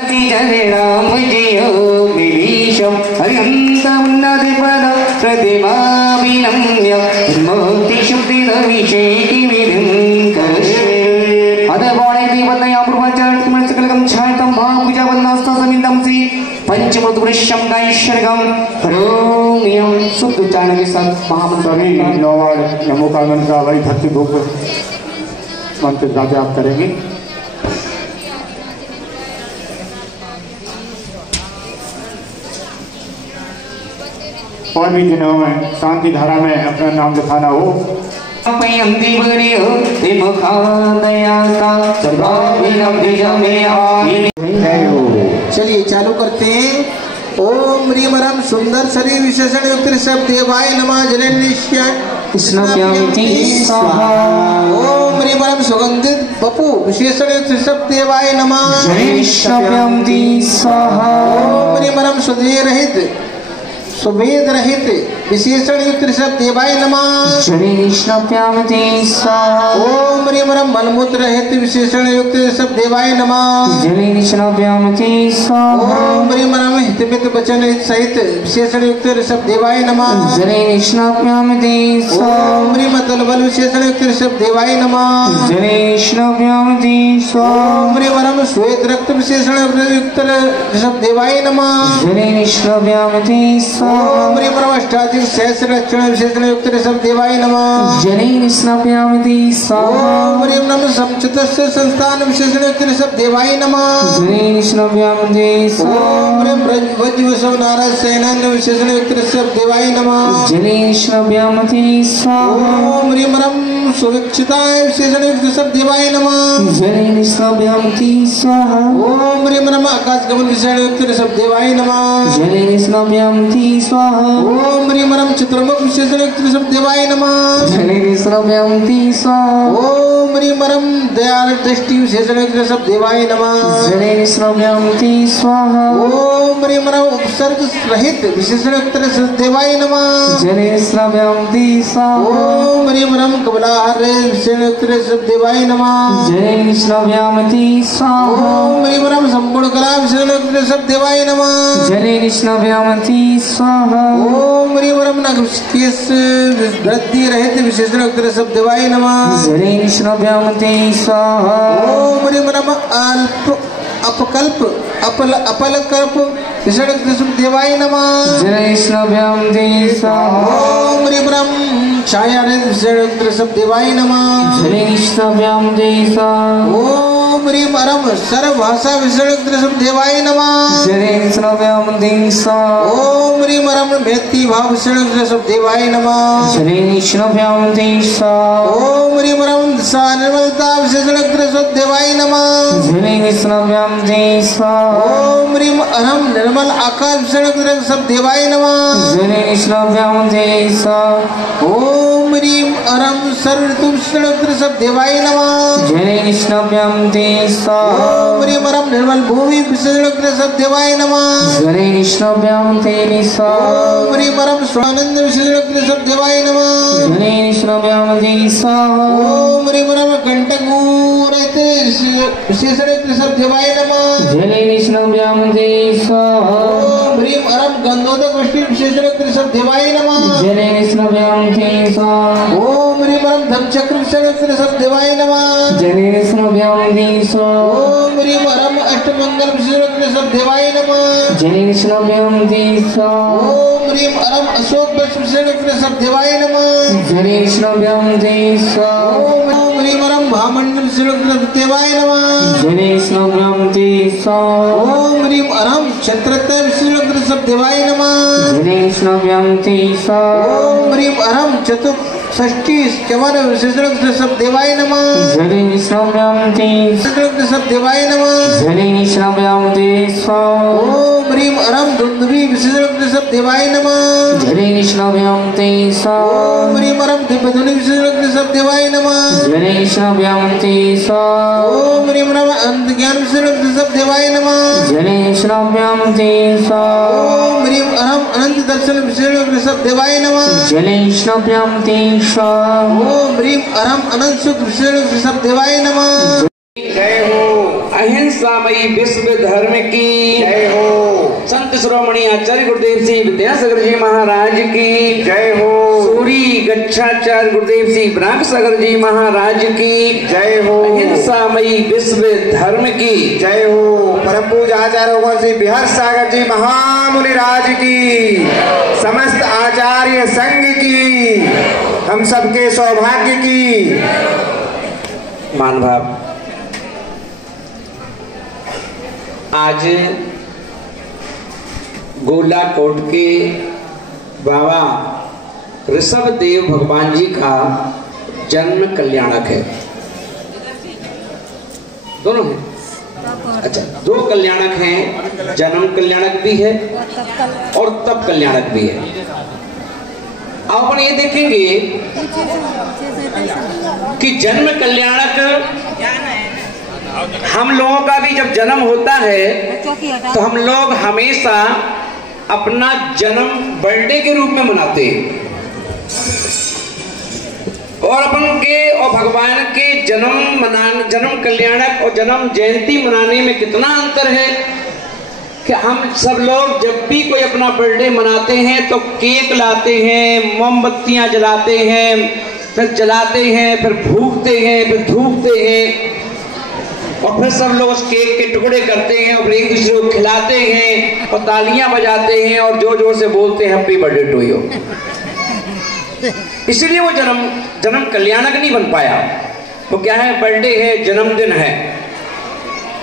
जय राम जयो विभीषम हरिहंसमुन्नतिपद प्रतिमाविनम्य मोतिशुद्धिदभिषेकिविधिं करिष्ये अदवाणिदेवतया पूर्वचरणस्मरणसकलकं छायतं महापूजावन्नास्तसमिन्दं श्री पंचमृतवृक्षं गायश्वर्गं करोम्यं शुद्धोच्चारण के साथ महामंत्र नमो का मंत्र वही भक्ति भोग मंत्र का जाप करेंगे। और भी दिनों में शांति धारा में अपना नाम लिखाना हो। चलिए चालू करते हैं। ओम ह्रीं रम सुंदर शरीर विशेषण युक्त ऋषभ देवाय नमः जनेन्द्रिष्याय कृष्णप्यामिति स्वाहा। ओम ह्रीं रम सुगंधित बपु विशेषण युक्त ऋषभ देवाय नमः कृष्णप्यामिति स्वाहा। ओम ह्रीं रम सुवेद रहित विशेषण युक्त ऋषभ देवाय नमः कृष्णप्यामिति स्वाहा। ओम ह्रीं रम मलमूत्र रहित विशेषण युक्त ऋषभ देवाय नमः कृष्णप्यामिति स्वाहा। ओम ह्रीं रम हितमित वचन सहित विशेषण युक्त ऋषभ देवाय नमः कृष्णप्यामिति स्वाहा। ओम ह्रीं तल बल विशेषण युक्त ऋषभ देवाय नमः कृष्णप्यामिति स्वाहा। ओम ह्रीं रम श्वेत रक्त विशेषण युक्त ऋषभ देवाय नमः कृष्णप्यामिति स्वाहा। ओम ह्रीं रम अष्टाधिक सहस्र लक्षण विशेषण युक्त ऋषभ देवाय नमः कृष्णप्यामिति स्वाहा। ओम ह्रीं रम समचितस्य संस्थान विशेषण युक्त ऋषभ देवाय नमः कृष्णप्यामिति स्वाहा। ओम ह्रीं वज्रवसव नारद सेनान्य विशेषण युक्त ऋषभ देवाय नमः कृष्णप्यामिति स्वाहा। ओम ह्रीं रम सुविक्षिताय विशेषण युक्त ऋषभ देवाय नमः कृष्णप्यामिति स्वाहा। ओम ह्रीं रम आकाश गमन विशेषण युक्त ऋषभ देवाय नमः कृष्णप्यामिति स्वाहा। ओम ह्रीं रम चित्रमुख विशेषण युक्त ऋषभ देवाय नमः कृष्णप्यामिति स्वाहा। ओम ह्रीं रम दयाल दृष्टि विशेषण युक्त ऋषभ देवाय नमः कृष्णप्यामिति स्वाहा। ओम ह्रीं रम उपसर्ग रहित विशेषण युक्त ऋषभ देवाय नमः कृष्णप्यामिति स्वाहा। ओम ह्रीं रम कमलाहार विशेषण युक्त ऋषभ देवाय नमः कृष्णप्यामिति स्वाहा। ओम ह्रीं रम संपूर्ण कला विशेषण युक्त ऋषभ देवाय नमः कृष्णप्यामिति स्वाहा। ओम ह्रीं रम नखकेश वृद्धि रहित विशेषण युक्त ऋषभ देवाय नमः कृष्णप्यामिति स्वाहा। ओम ह्रीं रम अल्प अपकल्प अपलकल्प विशेषण युक्त ऋषभ देवाय नमः कृष्णप्यामिति स्वाहा। ओम ह्रीं रम छाया रहित विशेषण युक्त ऋषभ देवाय नमः कृष्णप्यामिति स्वाहा। ओम ह्रीं रम सर्व भाषा विशेषण युक्त ऋषभ देवाय नमः कृष्णप्यामिति स्वाहा। ओम ह्रीं रम व्यक्ति भाव विशेषण युक्त ऋषभ देवाय नमः कृष्णप्यामिति स्वाहा। ओम ह्रीं रम दिशा निर्मलता विशेषण युक्त ऋषभ देवाय नमः कृष्णप्यामिति स्वाहा। ओम ह्रीं रम निर्मल आकाश विशेषण युक्त ऋषभ देवाय नमः कृष्णप्यामिति स्वाहा। ओम ह्रीं रम सर्व ऋतु विशेषण युक्त ऋषभ देवाय नमः कृष्णप्यामिति स्वाहा। ओम ह्रीं रम निर्मल भूमि विशेषण युक्त ऋषभ देवाय नमः कृष्णप्यामिति स्वाहा। ओम ह्रीं रम स्वानंद विशेषण युक्त ऋषभ देवाय नमः कृष्णप्यामिति स्वाहा। ओम ह्रीं रम कंटकूर विशेषण युक्त ऋषभ देवाय नमः कृष्णप्यामिति स्वाहा। ओम ह्रीं रम गंधोदक वृष्टि विशेषण युक्त ऋषभ देवाय नमः कृष्णप्यामिति स्वाहा। ओम ह्रीं रम धम्मचक्र विशेषण युक्त ऋषभ देवाय नमः कृष्णप्यामिति स्वाहा। ओम ह्रीं रम अष्टमंगल विशेषण युक्त ऋषभ देवाय नमः कृष्णप्यामिति स्वाहा। ओम ह्रीं रम अशोक वृक्ष विशेषण युक्त ऋषभ देवाय नमः कृष्णप्यामिति स्वाहा। ओम ह्रीं रम महामंडल विशेषण युक्त ऋषभ देवाय नमः कृष्णप्यामिति स्वाहा। ओम ह्रीं रम छत्रत्य विशेषण युक्त ऋषभ देवाय नमः कृष्णप्यामिति स्वाहा। ओम ह्रीं रम चतुष्षष्टि च्यवन विशेषण युक्त ऋषभ देवाय नमः कृष्णप्यामिति विशेषण युक्त ऋषभ देवाय नमः कृष्णप्यामिति स्वाहा। ओम ह्रीं रम दुंदुभि विशेषण युक्त ऋषभ देवाय नमः कृष्णप्यामिति स्वाहा। ओम ह्रीं रम दिव्यध्वनि विशेषण युक्त ऋषभ देवाय नमः कृष्णप्यामिति स्वाहा। ओम ह्रीं रम अंत ज्ञान विशेषण युक्त ऋषभ देवाय नमः कृष्णप्यामिति स्वाहा। ओम ह्रीं रम अनंत दर्शन विशेषण युक्त ऋषभ देवाय नमः कृष्णप्यामिति स्वाहा। ओम ह्रीं रम अनंत सुख विशेषण युक्त ऋषभ देवाय नमः। जय हो अहिंसामयी विश्व धर्म की जय हो। संत शिरोमणि आचार्य गुरुदेव श्री विद्यासागर जी महाराज की जय हो। सूरी गच्छाचार्य गुरुदेव श्री ब्रह्म सागर जी महाराज की जय हो। अहिंसामयी विश्व धर्म की जय हो। परम पूज्य आचार्य श्री बिहार सागर जी महामुनि राज की, समस्त आचार्य संघ की, हम सबके सौभाग्य की। मान भाव। आज गोला कोट के बाबा ऋषभ देव भगवान जी का जन्म कल्याणक है। दोनों हैं? अच्छा, दो कल्याणक हैं, जन्म कल्याणक भी है और तप कल्याणक भी है। अब अपन ये देखेंगे कि जन्म कल्याणक, हम लोगों का भी जब जन्म होता है तो हम लोग हमेशा अपना जन्म बर्थडे के रूप में मनाते हैं, और अपन के और भगवान के जन्म कल्याणक और जन्म जयंती मनाने में कितना अंतर है कि हम सब लोग जब भी कोई अपना बर्थडे मनाते हैं तो केक लाते हैं, मोमबत्तियां जलाते हैं, फिर जलाते हैं, फिर फूंकते हैं, फिर थूकते हैं, और फिर सब लोग उस केक के टुकड़े करते हैं और एक दूसरे को खिलाते हैं और तालियां बजाते हैं और जोर जोर से बोलते हैं हैप्पी बर्थडे टू यू। इसीलिए वो जन्म कल्याणक नहीं बन पाया। वो क्या है? बर्थडे है, जन्मदिन है,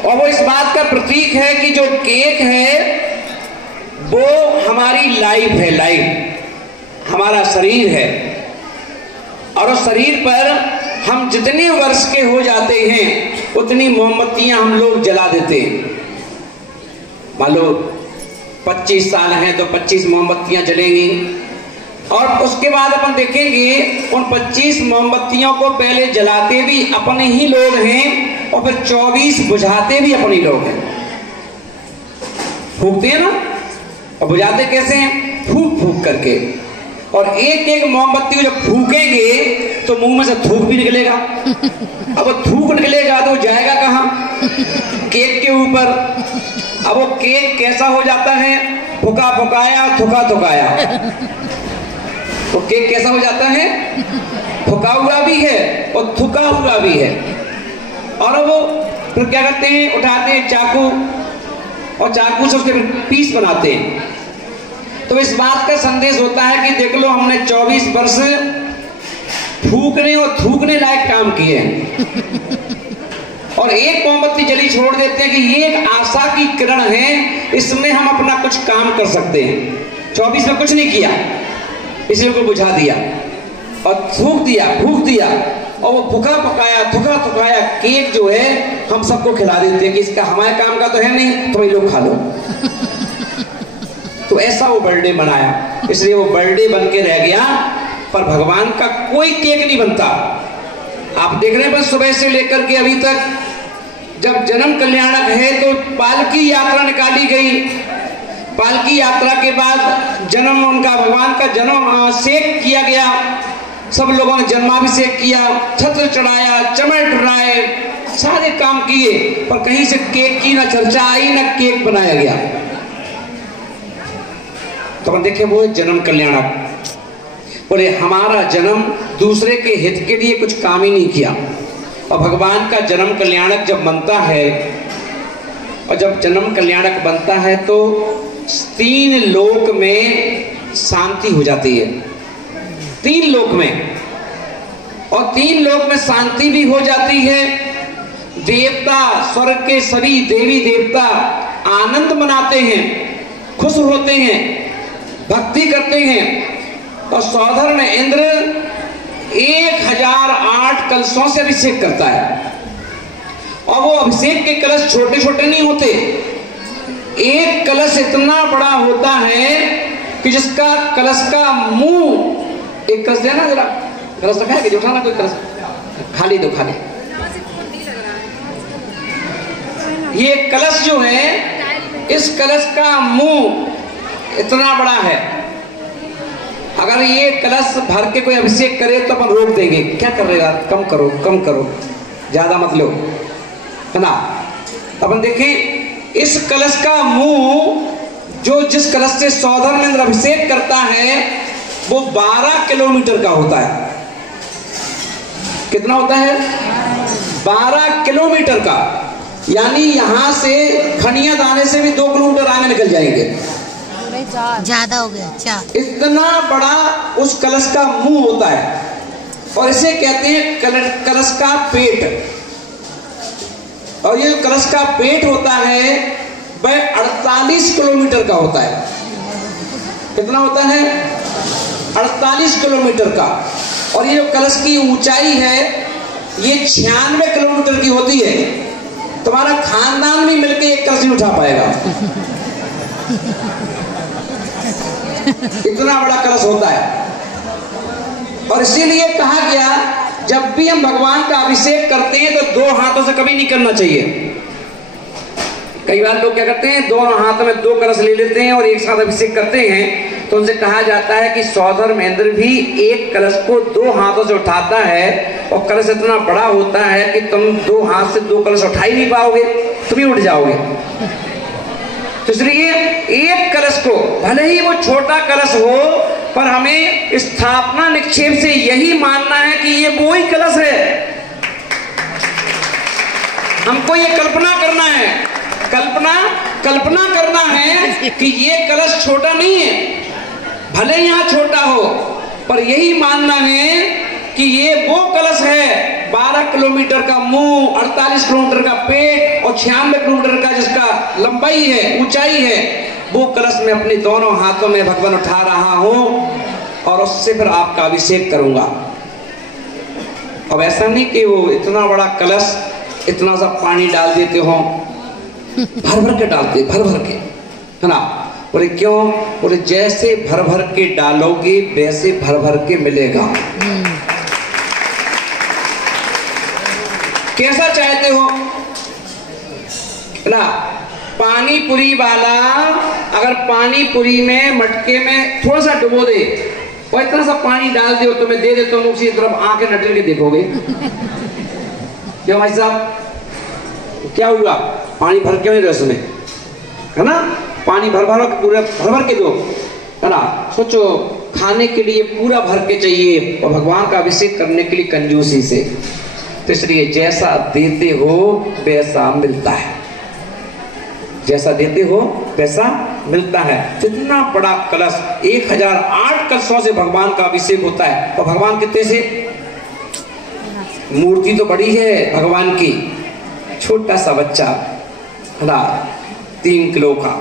और वो इस बात का प्रतीक है कि जो केक है वो हमारी लाइफ है, लाइफ हमारा शरीर है, और उस शरीर पर हम जितने वर्ष के हो जाते हैं उतनी मोमबत्तियां हम लोग जला देते हैं। मान लो 25 साल हैं तो 25 मोमबत्तियां जलेंगी, और उसके बाद अपन देखेंगे उन 25 मोमबत्तियों को पहले जलाते भी अपने ही लोग हैं और फिर 24 बुझाते भी अपने लोग हैं। फूकते हैं ना, और बुझाते कैसे हैं? फूक फूक करके। और एक एक मोमबत्ती को जब फूकेंगे तो मुंह में से थूक भी निकलेगा। अब वो थूक निकलेगा तो जाएगा कहाँ? केक के ऊपर। अब वो केक कैसा हो जाता है? फुका फुकाया, थुका थुकाया। तो केक कैसा हो जाता है? फुका हुआ भी है और थुका हुआ भी है। और वो फिर क्या करते हैं? उठाते हैं चाकू, और चाकू से उसके पीस बनाते हैं। तो इस बात का संदेश होता है कि देख लो, हमने 24 वर्ष फूकने और थूकने लायक काम किए हैं, और एक मोमबत्ती जली छोड़ देते हैं कि ये एक आशा की किरण है, इसमें हम अपना कुछ काम कर सकते हैं। 24 में कुछ नहीं किया, इसलिए को बुझा दिया और फूक दिया, और वो फुका पकाया, थुका थुकाया केक जो है हम सबको खिला देते हैं कि इसका हमारे काम का तो है नहीं, तो ये लोग खा लो। तो ऐसा वो बर्थडे मनाया, इसलिए वो बर्थडे बन के रह गया, पर भगवान का कोई केक नहीं बनता। आप देख रहे हैं बस सुबह से लेकर के अभी तक, जब जन्म कल्याणक है तो पालकी यात्रा निकाली गई। पालकी यात्रा के बाद जन्म उनका, भगवान का जन्म सेक किया गया, सब लोगों ने जन्माभिषेक किया, छत्र चढ़ाया, चमड़ टुराए, सारे काम किए, पर कहीं से केक की ना चर्चा आई, ना केक बनाया गया। तो अपन देखें वो जन्म कल्याणक। बोले हमारा जन्म दूसरे के हित के लिए कुछ काम ही नहीं किया, और भगवान का जन्म कल्याणक जब बनता है, और जब जन्म कल्याणक बनता है तो 3 लोक में शांति हो जाती है। 3 लोक में, और 3 लोक में शांति भी हो जाती है। देवता, स्वर्ग के सभी देवी देवता आनंद मनाते हैं, खुश होते हैं, भक्ति करते हैं। और सौधर में इंद्र 1008 कलशों से अभिषेक करता है, और वो अभिषेक के कलश छोटे छोटे नहीं होते, एक कलश इतना बड़ा होता है कि जिसका कलश का मुंह, एक कलश देना जरा, कलश रखा है कि उठाना, कोई कलश खाली दो, खाली। ये कलश जो है, इस कलश का मुंह इतना बड़ा है, अगर ये कलश भर के कोई अभिषेक करे तो अपन रोक देंगे, क्या कर रहे यार, कम करो, कम करो, ज्यादा मत लो, है ना। अपन देखें इस कलश का मुंह जो जिस कलश से सौधर्मेंद्र अभिषेक करता है वो 12 किलोमीटर का होता है। कितना होता है? 12 किलोमीटर का, यानी यहां से खनिया दाने से भी 2 किलोमीटर आगे निकल जाएंगे। ज्यादा हो गया। अच्छा, इतना बड़ा उस कलश का मुंह होता है और इसे कहते हैं कलश का पेट। और ये कलश का पेट होता है वह 48 किलोमीटर का होता है। कितना होता है? 48 किलोमीटर का। और ये जो कलश की ऊंचाई है ये 96 किलोमीटर की होती है। तुम्हारा खानदान भी मिलकर एक कलश नहीं उठा पाएगा, इतना बड़ा कलश होता है। और इसीलिए कहा गया जब भी हम भगवान का अभिषेक करते हैं तो 2 हाथों से कभी नहीं करना चाहिए। कई बार लोग क्या करते हैं, दोनों हाथों में 2 कलश ले लेते हैं और एक साथ अभिषेक करते हैं। तो उनसे कहा जाता है कि सौधर्मेंद्र भी एक कलश को 2 हाथों से उठाता है और कलश इतना बड़ा होता है कि तुम 2 हाथ से 2 कलश उठा ही नहीं पाओगे, तुम ही उठ जाओगे। तो इसलिए एक कलश को, भले ही वो छोटा कलश हो, पर हमें स्थापना निक्षेप से यही मानना है कि ये वो ही कलश है। हमको ये कल्पना करना है, कल्पना करना है कि ये कलश छोटा नहीं है, भले यहाँ छोटा हो, पर यही मानना है कि ये वो कलश है 12 किलोमीटर का मुंह, 48 किलोमीटर का पेट और 96 किलोमीटर का जिसका लंबाई है, ऊंचाई है, वो कलश में अपने दोनों हाथों में भगवान उठा रहा हूं और उससे फिर आपका अभिषेक करूंगा। अब ऐसा नहीं कि वो इतना बड़ा कलश इतना सा पानी डाल देते हो, भर भर के डालते, भर भर के, है ना। बोले क्यों? बोले जैसे भर भर के डालोगे वैसे भर भर के मिलेगा। कैसा चाहते हो ना? पानी पूरी वाला अगर पानी पूरी में मटके में थोड़ा सा डुबो दे और इतना सा पानी डाल दे तो मैं दे देता हूँ, उसी तरफ आंखें नटल के देखोगे। क्यों भाई साहब, क्या हुआ? पानी भर के रस में, है ना, पानी भर भर पूरा भर भर के दो, है ना। सोचो खाने के लिए पूरा भर के चाहिए और भगवान का अभिषेक करने के लिए कंजूसी से। तो इसलिए जैसा देते हो वैसा मिलता है, जैसा देते हो वैसा मिलता है। जितना बड़ा कलश 1008 कलशों से भगवान का अभिषेक होता है। और भगवान कितने से? मूर्ति तो बड़ी है भगवान की, छोटा सा बच्चा, है ना, 3 किलो का,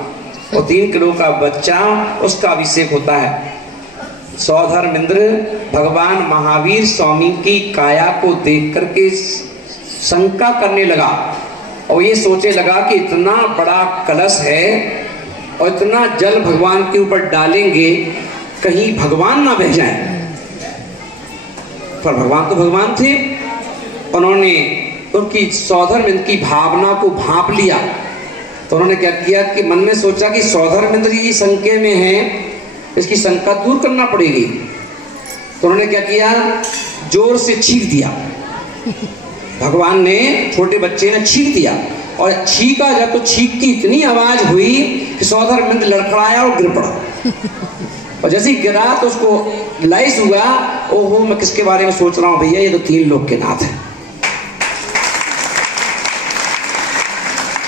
और 3 किलो का बच्चा उसका अभिषेक होता है। सौधर्मेंद्र भगवान महावीर स्वामी की काया को देख करके शंका करने लगा और ये सोचने लगा कि इतना बड़ा कलश है और इतना जल भगवान के ऊपर डालेंगे कहीं भगवान ना बह जाए। पर भगवान तो भगवान थे, उन्होंने उनकी सौधर्मेंद्र की भावना को भांप लिया। तो उन्होंने क्या किया कि मन में सोचा कि सौधर्मेंद्र जी शंके में है, इसकी शंका दूर करना पड़ेगी। तो उन्होंने क्या किया, जोर से छींक दिया। भगवान ने, छोटे बच्चे ने छींक दिया और छींका जब तो छींक की इतनी आवाज हुई कि सौधर्मेंद्र लड़खड़ाया और गिर पड़ा। और जैसे ही गिरा तो उसको लाइस हुआ, ओहो मैं किसके बारे में सोच रहा हूं भैया, ये तो 3 लोग के नाथ है।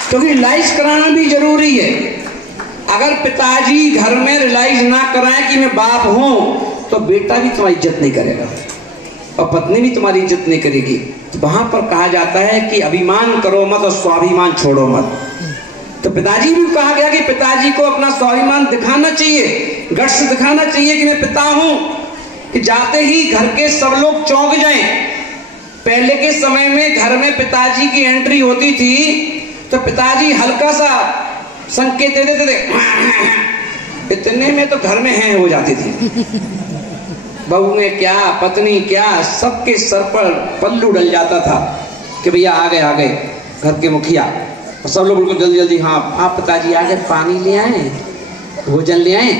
क्योंकि रियलाइज कराना भी जरूरी है। अगर पिताजी घर में रियलाइज ना कराएं कि मैं बाप हूं तो बेटा भी तुम्हारी इज्जत नहीं करेगा और पत्नी भी तुम्हारी इज्जत नहीं करेगी। तो वहां पर कहा जाता है कि अभिमान करो मत और स्वाभिमान छोड़ो मत। तो पिताजी भी कहा गया कि पिताजी को अपना स्वाभिमान दिखाना चाहिए, गट्स दिखाना चाहिए कि मैं पिता हूं, कि जाते ही घर के सब लोग चौंक जाएं। पहले के समय में घर में पिताजी की एंट्री होती थी तो पिताजी हल्का सा संकेत दे देते थे, इतने में तो घर में हैं हो जाती थी। बहू में क्या, पत्नी क्या, सबके सर पर पल्लू डल जाता था कि भैया आ गए घर के मुखिया। और सब लोग बिल्कुल जल्दी जल्दी, हाँ आप पिताजी आ गए, पानी ले आए, भोजन ले आए।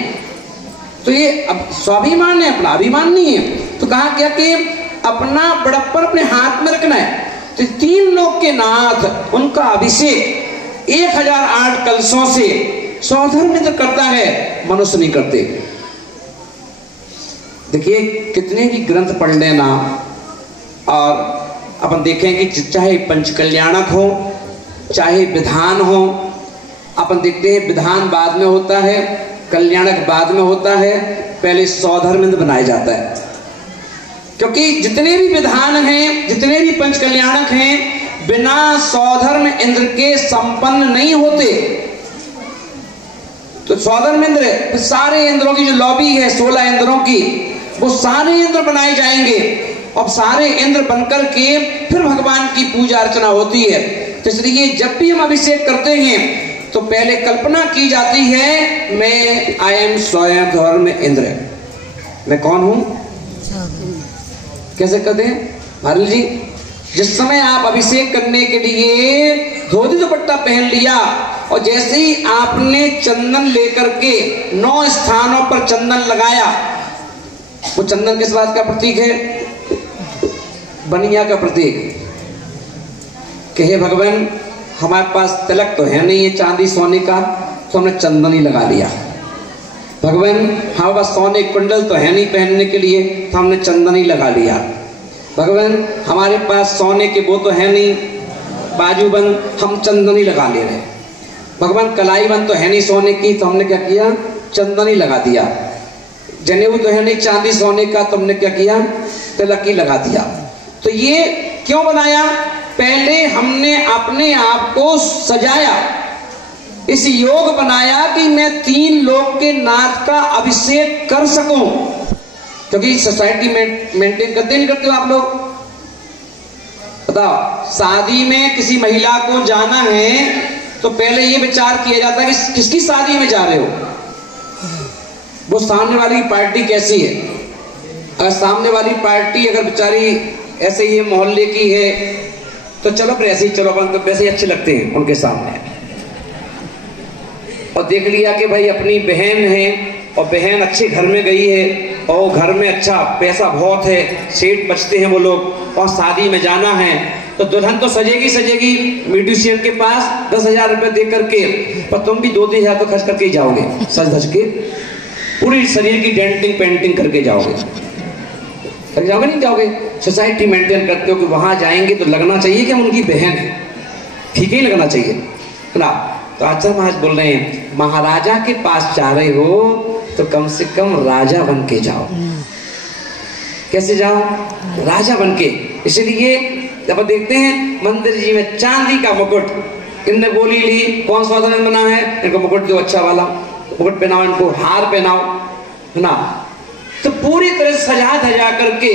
तो ये अब स्वाभिमान है, अपना अभिमान नहीं है। तो कहा क्या कि अपना बड़प्पन अपने हाथ में रखना है। तो 3 लोग के नाथ, उनका अभिषेक 1008 कलशों से सौधर्म इंद्र करता है, मनुष्य नहीं करते। देखिए कितने भी ग्रंथ पढ़ लेना और अपन देखेंगे चाहे पंचकल्याणक हो चाहे विधान हो, अपन देखते हैं विधान बाद में होता है, कल्याणक बाद में होता है, पहले सौधर्म इंद्र बनाया जाता है। क्योंकि जितने भी विधान हैं, जितने भी पंचकल्याणक हैं, बिना सौधर्म इंद्र के संपन्न नहीं होते। तो सौधर्म इंद्र सारे इंद्रों की जो लॉबी है 16 इंद्रों की, वो सारे इंद्र बनाए जाएंगे और सारे इंद्र बनकर के फिर भगवान की पूजा अर्चना होती है। तो इसलिए जब भी हम अभिषेक करते हैं तो पहले कल्पना की जाती है मैं आई एम स्वयं धर्म इंद्र, मैं कौन हूं। कैसे कहते हैं भारल जी, जिस समय आप अभिषेक करने के लिए धोती दुपट्टा पहन लिया और जैसे ही आपने चंदन लेकर के 9 स्थानों पर चंदन लगाया, वो चंदन किस बात का प्रतीक है, बनिया का प्रतीक। कहे भगवान हमारे पास तिलक तो है नहीं है चांदी सोने का, तो हमने चंदन ही लगा लिया। भगवान हमारे पास सोने कुंडल तो है नहीं पहनने के लिए, तो हमने चंदन ही लगा लिया। भगवान हमारे पास सोने के वो तो है नहीं बाजूबंद, हम चंदन ही लगा ले रहे। भगवान कलाई बंद तो है नहीं सोने की, तो हमने क्या किया, चंदन ही लगा दिया। जनेऊ तो है नहीं चांदी सोने का, तो हमने क्या किया, तिलक ही लगा दिया। तो ये क्यों बनाया, पहले हमने अपने आप को सजाया, इस योग बनाया कि मैं 3 लोक के नाथ का अभिषेक कर सकूं। क्योंकि सोसाइटी मेंटेन करते नहीं करते हो आप लोग, बताओ। शादी में किसी महिला को जाना है तो पहले ये विचार किया जाता है कि किसकी शादी में जा रहे हो, वो सामने वाली पार्टी कैसी है। अगर सामने वाली पार्टी अगर बेचारी ऐसे ही मोहल्ले की है तो चलो फिर ऐसे ही चलो, अपन तो वैसे ही अच्छे लगते हैं उनके सामने। और देख लिया कि भाई अपनी बहन है और बहन अच्छे घर में गई है और घर में अच्छा पैसा बहुत है, सेठ बचते हैं वो लोग, और शादी में जाना है तो दुल्हन तो सजेगी सजेगी म्यूजिशियन के पास 10,000 रुपए दे करके, पर तुम भी 2-3 हज़ार तो खर्च करके ही जाओगे, सज धज के पूरी शरीर की डेंटिंग पेंटिंग करके जाओगे, जाओगे नहीं जाओगे। सोसाइटी मेंटेन करते हो कि वहां जाएंगे तो लगना चाहिए कि हम उनकी बहन है, ठीक ही लगना चाहिए ना। तो आचार्य महाराज बोल रहे हैं महाराजा के पास जा रहे हो तो कम से कम राजा बन के जाओ। कैसे जाओ, राजा बन के। इसलिए जब देखते हैं मंदिर जी में चांदी का मुकुट, इनने बोली ली कौन सा बना है, इनको मुकुट दो अच्छा वाला मुकुट पहनाओ, इनको हार पहनाओ, है ना। तो पूरी तरह से सजा धजा करके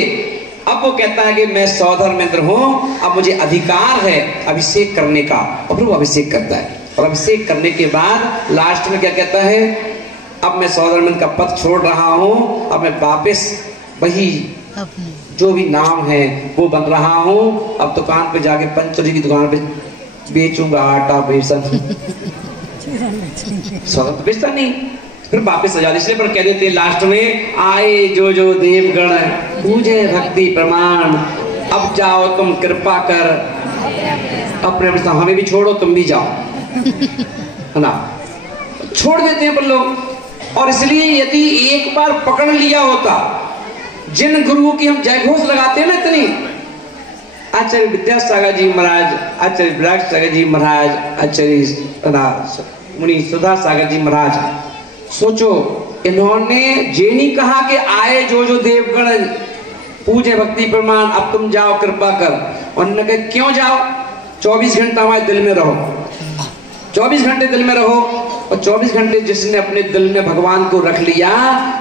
अब वो कहता है कि मैं सौधर्म इंद्र हूं, अब मुझे अधिकार है अभिषेक करने का, और फिर वो अभिषेक करता है। और अभिषेक करने के बाद लास्ट में क्या कहता है, अब मैं सौधर्म इंद्र का पद छोड़ रहा हूं, अब मैं वापस वही जो भी नाम है वो बन रहा हूं। अब दुकान पे जाके पंचरी की दुकान पे बेचूंगा आटा बेसन, सौधर्म बेचता नहीं, फिर वापस सजा। इसलिए पर कह देते लास्ट में आए जो जो देवगण पूजे भक्ति प्रमाण, अब जाओ तुम कृपा कर अपने हमें भी छोड़ो तुम भी जाओ, है ना। छोड़ देते हैं पर लोग। और इसलिए यदि एक बार पकड़ लिया होता, जिन गुरु की हम जय घोष लगाते हैं ना इतनी, आचार्य विद्यासागर जी महाराज, आचार्य विराट सागर जी महाराज, आचार्य मुनि सुधा सागर जी महाराज, सोचो इन्होंने ये नहीं कहा कि आए जो जो देवगण पूजे भक्ति प्रमाण, अब तुम जाओ कृपा कर। उन्होंने कहा क्यों जाओ, 24 घंटा हमारे दिल में रहो, 24 घंटे दिल में रहो। और 24 घंटे जिसने अपने दिल में भगवान को रख लिया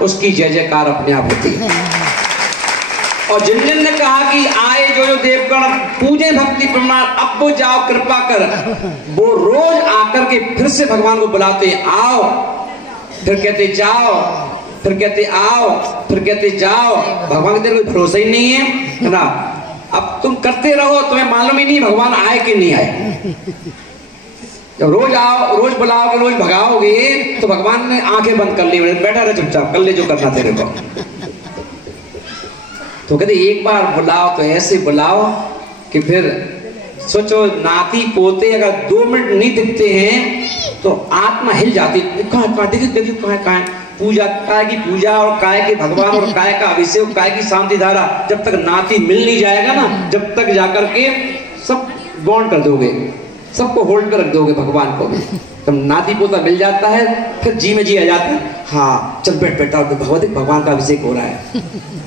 उसकी जय जयकार अपने आप होती है। और जिन ने कहा कि आए जो जो देवगण पूजे भक्ति प्रमाण, अब वो जाओ कृपा कर, वो रोज आकर के फिर से भगवान को बुलाते, आओ, फिर कहते जाओ, फिर कहते आओ, फिर कहते जाओ। भगवान के कोई भरोसा ही नहीं है ना। अब तुम करते रहो, तुम्हें मालूम ही नहीं भगवान आए कि नहीं आए। जब रोज आओ, रोज बुलाओगे, रोज भगाओगे तो भगवान ने आंखें बंद कर ली, बैठा रहे चुपचाप, कर ले जो करना तेरे को। तो कहते एक बार बुलाओ तो ऐसे बुलाओ कि फिर सोचो नाती पोते अगर 2 मिनट नहीं दिखते हैं तो आत्मा हिल जाती। कहाँ देखिए कहाँ पूजा, काय की पूजा और काय के भगवान और काय का अभिषेक, काय की शांति धारा, जब तक नाती मिल नहीं जाएगा ना, जब तक जाकर के सब गौण कर दोगे, सबको होल्ड कर रख दोगे भगवान को भी। तब नाती पोता मिल जाता है, फिर जी में जी आ जाता है। हाँ चल बैठ भगवान का अभिषेक हो रहा है।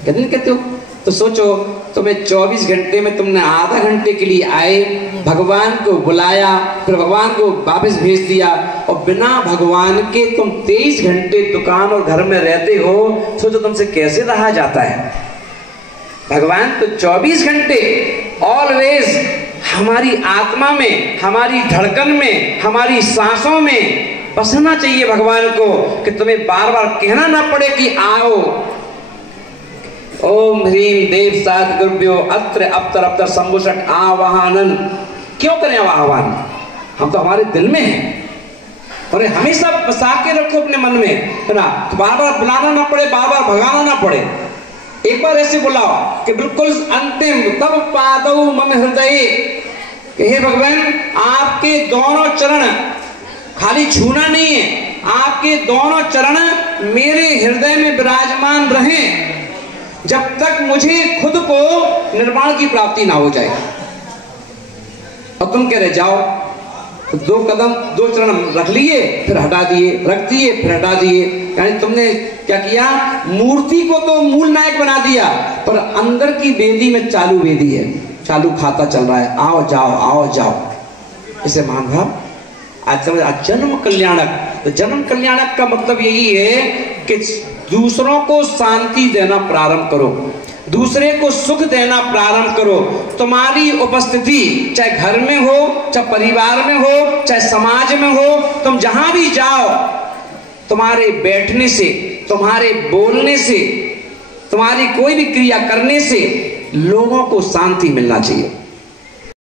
कहते हो। तो सोचो तुम्हें 24 घंटे में तुमने आधा घंटे के लिए आए, भगवान को बुलाया, फिर भगवान को वापस भेज दिया, और बिना भगवान के तुम 23 घंटे दुकान और घर में रहते हो। सोचो तुमसे कैसे रहा जाता है। भगवान तो 24 घंटे ऑलवेज हमारी आत्मा में, हमारी धड़कन में, हमारी सांसों में बसना चाहिए भगवान को, कि तुम्हें बार बार कहना ना पड़े कि आओ। ओम ह्रीम देव सात गुरुभ्यो अत्र अप्तर अप्तर संभुषट आवाहनन। क्यों करें आह्वान? हम तो हमारे दिल में हैं, और हमेशा बसा के रखो अपने मन में, है ना। तो बार बार बुलाना ना पड़े, बार बार भगाना ना पड़े। एक बार ऐसे बुलाओ कि बिल्कुल अंतिम तब पादौ मम हृदय, हे भगवान आपके दोनों चरण, खाली छूना नहीं है, आपके दोनों चरण मेरे हृदय में विराजमान रहें, जब तक मुझे खुद को निर्वाण की प्राप्ति ना हो जाए। और तुम कह रहे जाओ, तो 2 कदम 2 चरण रख लिए, फिर हटा दिए, रख दिए, फिर हटा दिए। यानी तुमने क्या किया? मूर्ति को तो मूल नायक बना दिया, पर अंदर की वेदी में चालू वेदी है, चालू खाता चल रहा है, आओ जाओ। इसे मान भाव आज जन्म कल्याणक। तो जन्म कल्याणक का मतलब यही है कि दूसरों को शांति देना प्रारंभ करो, दूसरे को सुख देना प्रारंभ करो। तुम्हारी उपस्थिति चाहे घर में हो, चाहे परिवार में हो, चाहे समाज में हो, तुम जहां भी जाओ, तुम्हारे बैठने से, तुम्हारे बोलने से, तुम्हारी कोई भी क्रिया करने से लोगों को शांति मिलना चाहिए।